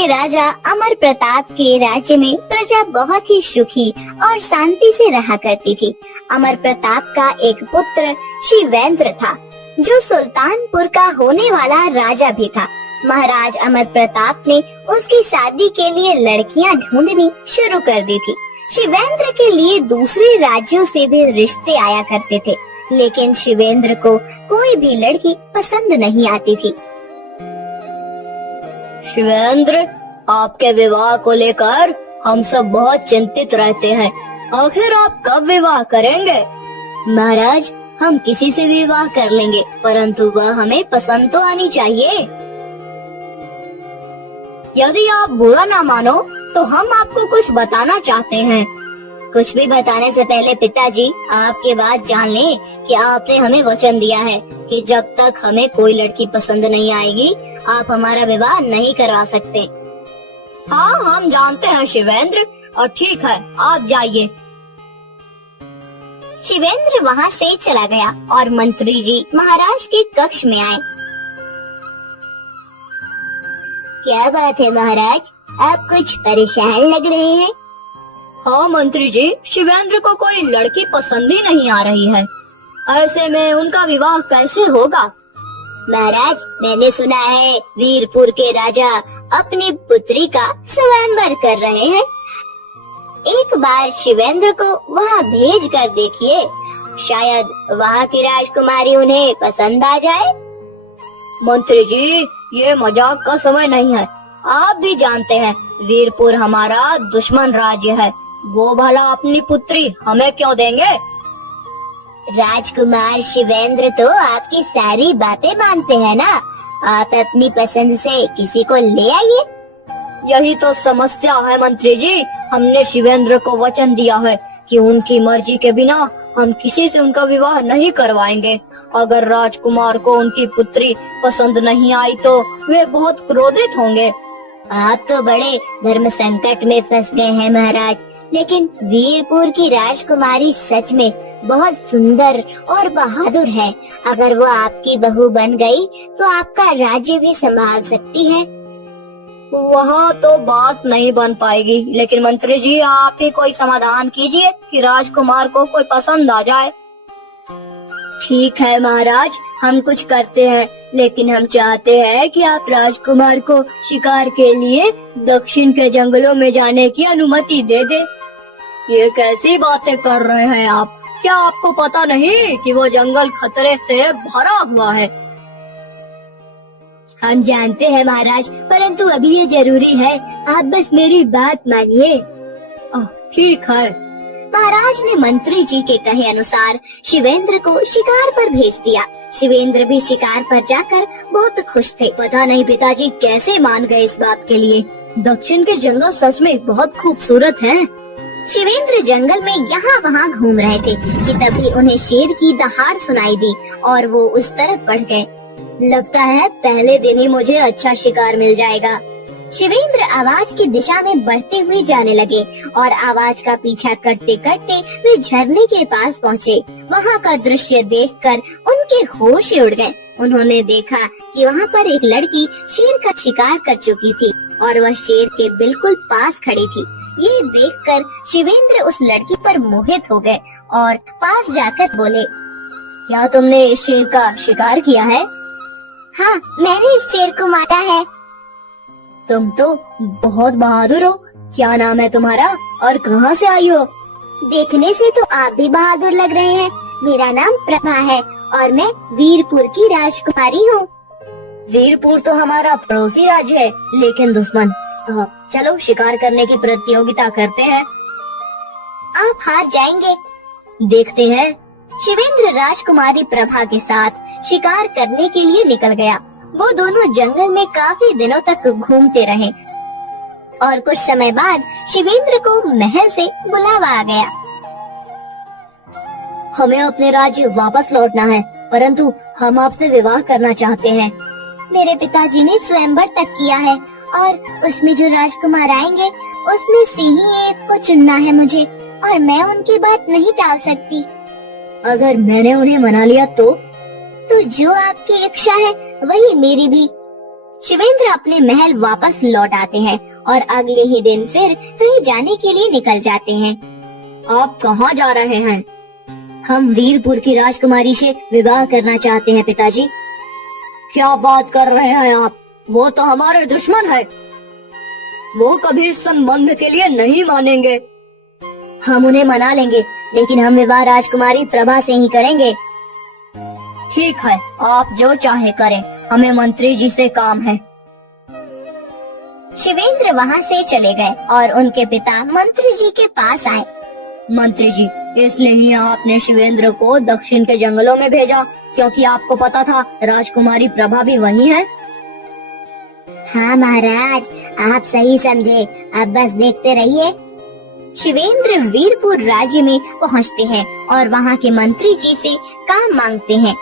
के राजा अमर प्रताप के राज्य में प्रजा बहुत ही सुखी और शांति से रहा करती थी। अमर प्रताप का एक पुत्र शिवेंद्र था, जो सुल्तानपुर का होने वाला राजा भी था। महाराज अमर प्रताप ने उसकी शादी के लिए लड़कियां ढूंढनी शुरू कर दी थी। शिवेंद्र के लिए दूसरे राज्यों से भी रिश्ते आया करते थे, लेकिन शिवेंद्र को कोई भी लड़की पसंद नहीं आती थी। शिवेंद्र, आपके विवाह को लेकर हम सब बहुत चिंतित रहते हैं। आखिर आप कब विवाह करेंगे? महाराज, हम किसी से विवाह कर लेंगे, परंतु वह हमें पसंद तो आनी चाहिए। यदि आप बुरा ना मानो तो हम आपको कुछ बताना चाहते हैं। कुछ भी बताने से पहले पिताजी, आपकी बात जान लें कि आपने हमें वचन दिया है कि जब तक हमें कोई लड़की पसंद नहीं आएगी, आप हमारा विवाह नहीं करवा सकते। हाँ, हम जानते हैं शिवेंद्र, और ठीक है, आप जाइए। शिवेंद्र वहाँ से चला गया और मंत्री जी महाराज के कक्ष में आए। क्या बात है महाराज, आप कुछ परेशान लग रहे हैं? हाँ मंत्री जी, शिवेंद्र को कोई लड़की पसंद ही नहीं आ रही है। ऐसे में उनका विवाह कैसे होगा? महाराज, मैंने सुना है वीरपुर के राजा अपनी पुत्री का स्वयंवर कर रहे हैं। एक बार शिवेंद्र को वहाँ भेज कर देखिए, शायद वहाँ की राजकुमारी उन्हें पसंद आ जाए। मंत्री जी, ये मजाक का समय नहीं है। आप भी जानते हैं वीरपुर हमारा दुश्मन राज्य है। वो भला अपनी पुत्री हमें क्यों देंगे? राजकुमार शिवेंद्र तो आपकी सारी बातें मानते हैं ना। आप अपनी पसंद से किसी को ले आइए। यही तो समस्या है मंत्री जी। हमने शिवेंद्र को वचन दिया है कि उनकी मर्जी के बिना हम किसी से उनका विवाह नहीं करवाएंगे। अगर राजकुमार को उनकी पुत्री पसंद नहीं आई तो वे बहुत क्रोधित होंगे। आप तो बड़े धर्म संकट में फंस गए हैं महाराज, लेकिन वीरपुर की राजकुमारी सच में बहुत सुंदर और बहादुर है। अगर वो आपकी बहू बन गई तो आपका राज्य भी संभाल सकती है। वहाँ तो बात नहीं बन पाएगी, लेकिन मंत्री जी आप ही कोई समाधान कीजिए कि राजकुमार को कोई पसंद आ जाए। ठीक है महाराज, हम कुछ करते हैं, लेकिन हम चाहते हैं कि आप राजकुमार को शिकार के लिए दक्षिण के जंगलों में जाने की अनुमति दे दे। ये कैसी बातें कर रहे हैं आप? क्या आपको पता नहीं कि वो जंगल खतरे से भरा हुआ है? हम जानते हैं महाराज, परंतु अभी ये जरूरी है। आप बस मेरी बात मानिए। ठीक है। महाराज ने मंत्री जी के कहे अनुसार शिवेंद्र को शिकार पर भेज दिया। शिवेंद्र भी शिकार पर जाकर बहुत खुश थे। पता नहीं पिताजी कैसे मान गए इस बात के लिए। दक्षिण के जंगल सच में बहुत खूबसूरत हैं। शिवेंद्र जंगल में यहाँ वहाँ घूम रहे थे कि तभी उन्हें शेर की दहाड़ सुनाई दी और वो उस तरफ बढ़ गए। लगता है पहले दिन ही मुझे अच्छा शिकार मिल जाएगा। शिवेंद्र आवाज की दिशा में बढ़ते हुए जाने लगे और आवाज का पीछा करते करते वे झरने के पास पहुँचे। वहाँ का दृश्य देखकर उनके होश उड़ गए। उन्होंने देखा कि वहाँ पर एक लड़की शेर का शिकार कर चुकी थी और वह शेर के बिल्कुल पास खड़ी थी। ये देखकर शिवेंद्र उस लड़की पर मोहित हो गए और पास जाकर बोले, क्या तुमने इस शेर का शिकार किया है? हाँ, मैंने इस शेर को मारा है। तुम तो बहुत बहादुर हो। क्या नाम है तुम्हारा और कहाँ से आई हो? देखने से तो आप भी बहादुर लग रहे हैं। मेरा नाम प्रभा है और मैं वीरपुर की राजकुमारी हूँ। वीरपुर तो हमारा पड़ोसी राज्य है, लेकिन दुश्मन। चलो शिकार करने की प्रतियोगिता करते हैं। आप हार जाएंगे। देखते हैं। शिवेंद्र राजकुमारी प्रभा के साथ शिकार करने के लिए निकल गया। वो दोनों जंगल में काफी दिनों तक घूमते रहे और कुछ समय बाद शिवेंद्र को महल से बुलावा आ गया। हमें अपने राज्य वापस लौटना है, परंतु हम आपसे विवाह करना चाहते हैं। मेरे पिताजी ने स्वयंवर तक किया है और उसमें जो राजकुमार आएंगे उसमें से ही एक को चुनना है मुझे, और मैं उनकी बात नहीं टाल सकती। अगर मैंने उन्हें मना लिया तो जो आपकी इच्छा है वही मेरी भी। शिवेंद्र अपने महल वापस लौट आते हैं और अगले ही दिन फिर कहीं जाने के लिए निकल जाते हैं। आप कहाँ जा रहे हैं? हम वीरपुर की राजकुमारी से विवाह करना चाहते हैं पिताजी। क्या बात कर रहे हैं आप? वो तो हमारे दुश्मन है। वो कभी इस संबंध के लिए नहीं मानेंगे। हम उन्हें मना लेंगे, लेकिन हम विवाह राजकुमारी प्रभा से ही करेंगे। ठीक है, आप जो चाहे करें, हमें मंत्री जी से काम है। शिवेंद्र वहाँ से चले गए और उनके पिता मंत्री जी के पास आए। मंत्री जी, इसलिए ही आपने शिवेंद्र को दक्षिण के जंगलों में भेजा, क्योंकि आपको पता था राजकुमारी प्रभा भी वहीं है। हाँ महाराज, आप सही समझे, अब बस देखते रहिए। शिवेंद्र वीरपुर राज्य में पहुँचते हैं और वहाँ के मंत्री जी से काम मांगते हैं।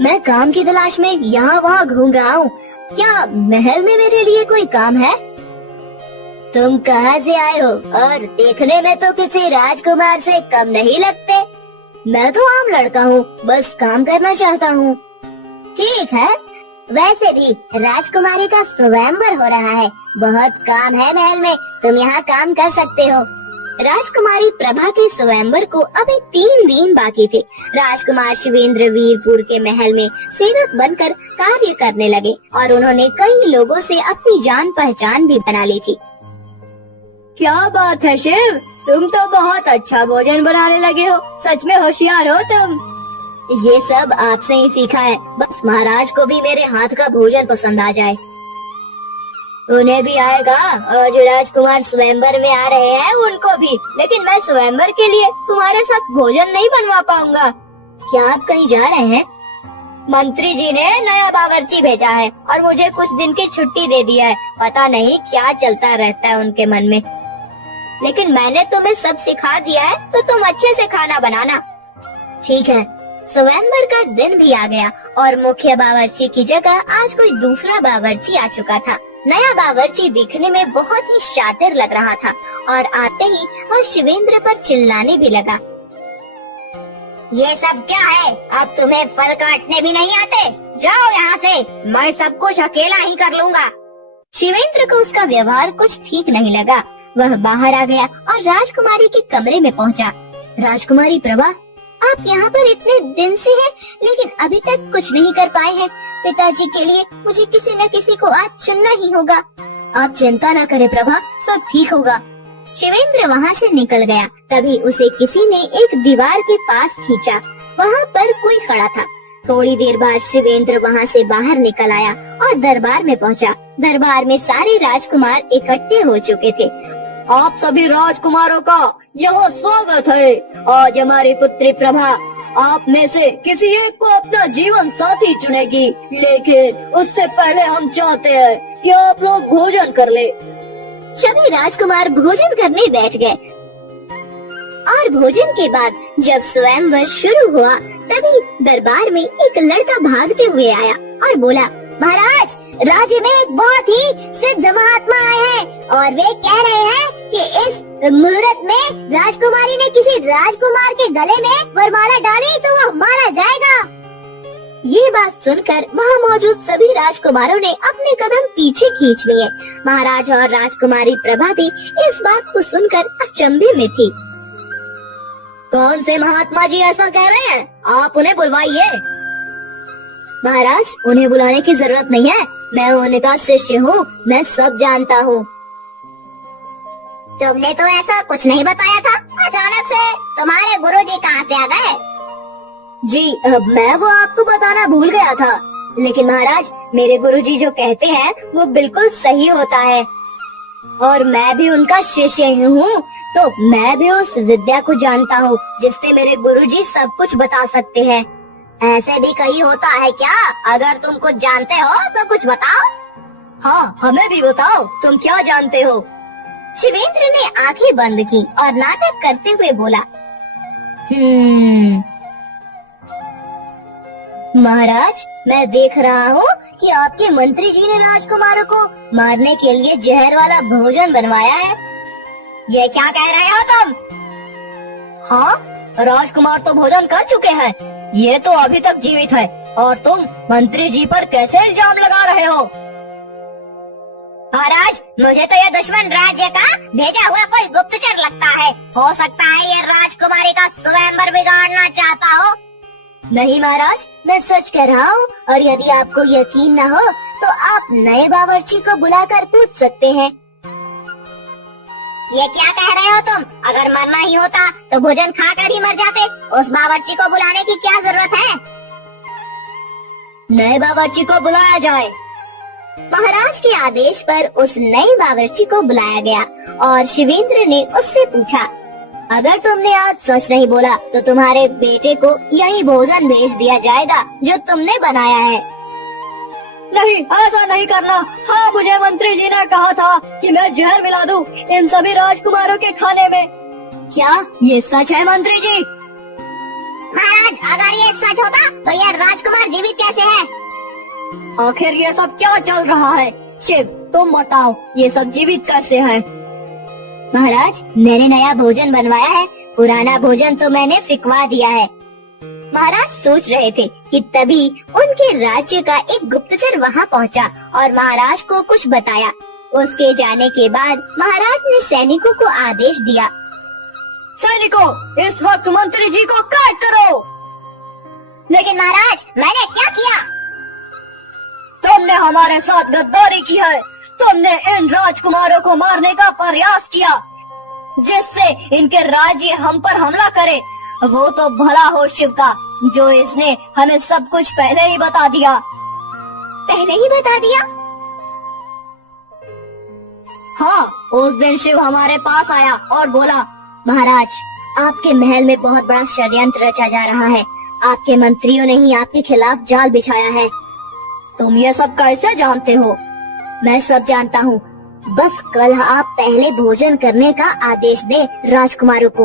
मैं काम की तलाश में यहाँ वहाँ घूम रहा हूँ, क्या महल में मेरे लिए कोई काम है? तुम कहाँ से आए हो और देखने में तो किसी राजकुमार से कम नहीं लगते। मैं तो आम लड़का हूँ, बस काम करना चाहता हूँ। ठीक है, वैसे भी राजकुमारी का स्वयंवर हो रहा है, बहुत काम है महल में, तुम यहाँ काम कर सकते हो। राजकुमारी प्रभा के स्वयंवर को अभी 3 दिन बाकी थे। राजकुमार शिवेंद्र वीरपुर के महल में सेवक बनकर कार्य करने लगे और उन्होंने कई लोगों से अपनी जान पहचान भी बना ली थी। क्या बात है शिव, तुम तो बहुत अच्छा भोजन बनाने लगे हो, सच में होशियार हो तुम। ये सब आपसे ही सीखा है, बस महाराज को भी मेरे हाथ का भोजन पसंद आ जाए। उन्हें भी आएगा, और जो राजकुमार स्वयंवर में आ रहे हैं उनको भी, लेकिन मैं स्वयंवर के लिए तुम्हारे साथ भोजन नहीं बनवा पाऊंगा। क्या आप कहीं जा रहे हैं? मंत्री जी ने नया बावर्ची भेजा है और मुझे कुछ दिन की छुट्टी दे दिया है, पता नहीं क्या चलता रहता है उनके मन में। लेकिन मैंने तुम्हें सब सिखा दिया है, तो तुम अच्छे से खाना बनाना। ठीक है। स्वयंवर का दिन भी आ गया और मुख्य बावर्ची की जगह आज कोई दूसरा बावर्ची आ चुका था। नया बावर्ची दिखने में बहुत ही शातिर लग रहा था और आते ही वह शिवेंद्र पर चिल्लाने भी लगा। ये सब क्या है? अब तुम्हें फल काटने भी नहीं आते? जाओ यहाँ से, मैं सब कुछ अकेला ही कर लूंगा। शिवेंद्र को उसका व्यवहार कुछ ठीक नहीं लगा। वह बाहर आ गया और राजकुमारी के कमरे में पहुँचा। राजकुमारी प्रभा, आप यहाँ पर इतने दिन से हैं, लेकिन अभी तक कुछ नहीं कर पाए हैं। पिताजी के लिए मुझे किसी न किसी को आज चुनना ही होगा। आप चिंता न करें प्रभा, सब ठीक होगा। शिवेंद्र वहाँ से निकल गया। तभी उसे किसी ने एक दीवार के पास खींचा। वहाँ पर कोई खड़ा था। थोड़ी देर बाद शिवेंद्र वहाँ से बाहर निकल आया और दरबार में पहुँचा। दरबार में सारे राजकुमार इकट्ठे हो चुके थे। आप सभी राजकुमारों का यहाँ स्वागत है। आज हमारी पुत्री प्रभा आप में से किसी एक को अपना जीवन साथी चुनेगी, लेकिन उससे पहले हम चाहते हैं कि आप लोग भोजन कर ले। सभी राजकुमार भोजन करने बैठ गए और भोजन के बाद जब स्वयंवर शुरू हुआ, तभी दरबार में एक लड़का भागते हुए आया और बोला, महाराज, राज्य में एक बहुत ही सिद्ध महात्मा आए हैं और वे कह रहे हैं कि इस मुहूर्त में राजकुमारी ने किसी राजकुमार के गले में वरमाला डाली तो वह मारा जाएगा। ये बात सुनकर वहाँ मौजूद सभी राजकुमारों ने अपने कदम पीछे खींच लिए। महाराज और राजकुमारी प्रभा भी इस बात को सुनकर अचंभे में थी। कौन से महात्मा जी ऐसा कह रहे हैं? आप उन्हें बुलवाइए। महाराज, उन्हें बुलाने की जरूरत नहीं है, मैं उनका शिष्य हूँ, मैं सब जानता हूँ। तुमने तो ऐसा कुछ नहीं बताया था, अचानक से तुम्हारे गुरुजी कहाँ से आ गए? जी, मैं वो आपको बताना भूल गया था, लेकिन महाराज, मेरे गुरुजी जो कहते हैं वो बिल्कुल सही होता है और मैं भी उनका शिष्य ही हूँ, तो मैं भी उस विद्या को जानता हूँ जिससे मेरे गुरुजी सब कुछ बता सकते हैं। ऐसे भी कहीं होता है क्या? अगर तुम कुछ जानते हो तो कुछ बताओ। हाँ, हमें भी बताओ, तुम क्या जानते हो? शिवेंद्र ने आंखें बंद की और नाटक करते हुए बोला, महाराज, मैं देख रहा हूँ कि आपके मंत्री जी ने राजकुमारों को मारने के लिए जहर वाला भोजन बनवाया है। ये क्या कह रहे हो तुम? हाँ, राजकुमार तो भोजन कर चुके हैं, ये तो अभी तक जीवित है। और तुम मंत्री जी पर कैसे इल्जाम लगा रहे हो? महाराज, मुझे तो ये दुश्मन राज्य का भेजा हुआ कोई गुप्तचर लगता है। हो सकता है ये राजकुमारी का स्वयंवर बिगाड़ना चाहता हो। नहीं महाराज, मैं सच कह रहा हूँ, और यदि आपको यकीन न हो तो आप नए बावर्ची को बुलाकर पूछ सकते हैं। ये क्या कह रहे हो तुम? अगर मरना ही होता तो भोजन खाकर ही मर जाते। उस बावर्ची को बुलाने की क्या जरूरत है? नए बावर्ची को बुलाया जाए। महाराज के आदेश पर उस नए बावर्ची को बुलाया गया और शिवेंद्र ने उससे पूछा, अगर तुमने आज सच नहीं बोला तो तुम्हारे बेटे को यही भोजन भेज दिया जाएगा जो तुमने बनाया है। नहीं, ऐसा नहीं करना। हाँ, मुझे मंत्री जी ने कहा था कि मैं जहर मिला दूं इन सभी राजकुमारों के खाने में। क्या ये सच है मंत्री जी? महाराज, अगर ये सच होता तो ये राजकुमार जीवित कैसे है? आखिर ये सब क्या चल रहा है? शिव, तुम बताओ, ये सब जीवित कैसे है? महाराज, मैंने नया भोजन बनवाया है, पुराना भोजन तो मैंने फिकवा दिया है। महाराज सोच रहे थे कि तभी उनके राज्य का एक गुप्तचर वहां पहुंचा और महाराज को कुछ बताया। उसके जाने के बाद महाराज ने सैनिकों को आदेश दिया, सैनिकों, इस वक्त मंत्री जी को कैद करो। लेकिन महाराज, मैंने क्या किया? तुमने हमारे साथ गद्दारी की है। तुमने इन राजकुमारों को मारने का प्रयास किया जिससे इनके राज्य हम पर हमला करे। वो तो भला हो शिव का, जो इसने हमें सब कुछ पहले ही बता दिया। पहले ही बता दिया? हाँ, उस दिन शिव हमारे पास आया और बोला, महाराज, आपके महल में बहुत बड़ा षड्यंत्र रचा जा रहा है। आपके मंत्रियों ने ही आपके खिलाफ जाल बिछाया है। तुम ये सब कैसे जानते हो? मैं सब जानता हूँ। बस कल आप पहले भोजन करने का आदेश दे राजकुमारों को।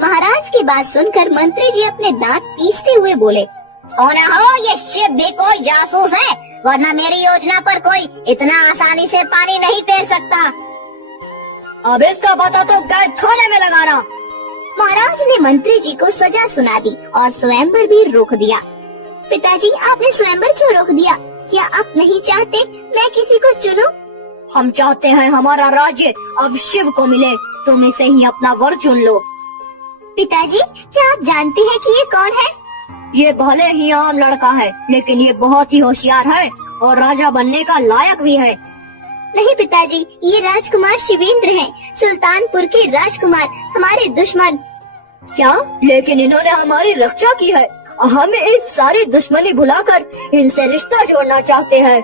महाराज की बात सुनकर मंत्री जी अपने दांत पीसते हुए बोले, हो ना हो, ये शिव भी कोई जासूस है, वरना मेरी योजना पर कोई इतना आसानी से पानी नहीं फेर सकता। अब इसका पता तो कैद खाने में लगाना। महाराज ने मंत्री जी को सजा सुना दी और स्वयंवर भी रोक दिया। पिताजी, आपने स्वयंवर क्यों रोक दिया? क्या आप नहीं चाहते मैं किसी को चुनूं? हम चाहते हैं हमारा राज्य अब शिव को मिले। तुम इसे ही अपना वर चुन लो। पिताजी, क्या आप जानते हैं कि ये कौन है? ये भले ही आम लड़का है, लेकिन ये बहुत ही होशियार है और राजा बनने का लायक भी है। नहीं पिताजी, ये राजकुमार शिवेंद्र हैं, सुल्तानपुर के राजकुमार, हमारे दुश्मन। क्या? लेकिन इन्होंने हमारी रक्षा की है। हम इस सारी दुश्मनी भुलाकर इनसे रिश्ता जोड़ना चाहते हैं।